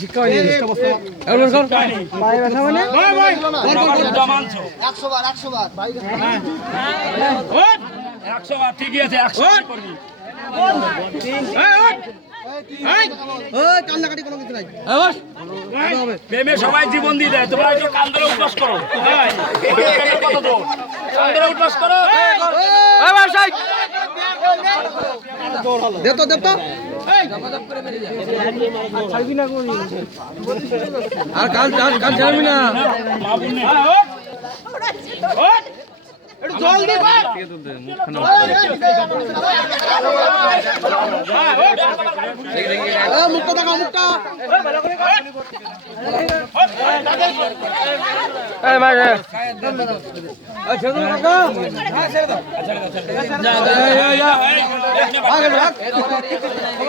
শিক্ষা ঠিকই আছে প্রেমে সবাই জীবন দিয়ে দেয়, তোমরা একটু কান্দরে উল্লাস করো, কান্দরে উল্লাস করো। আর কাল ছাড়বি না। জলদি মুখটা দেখা মুখটা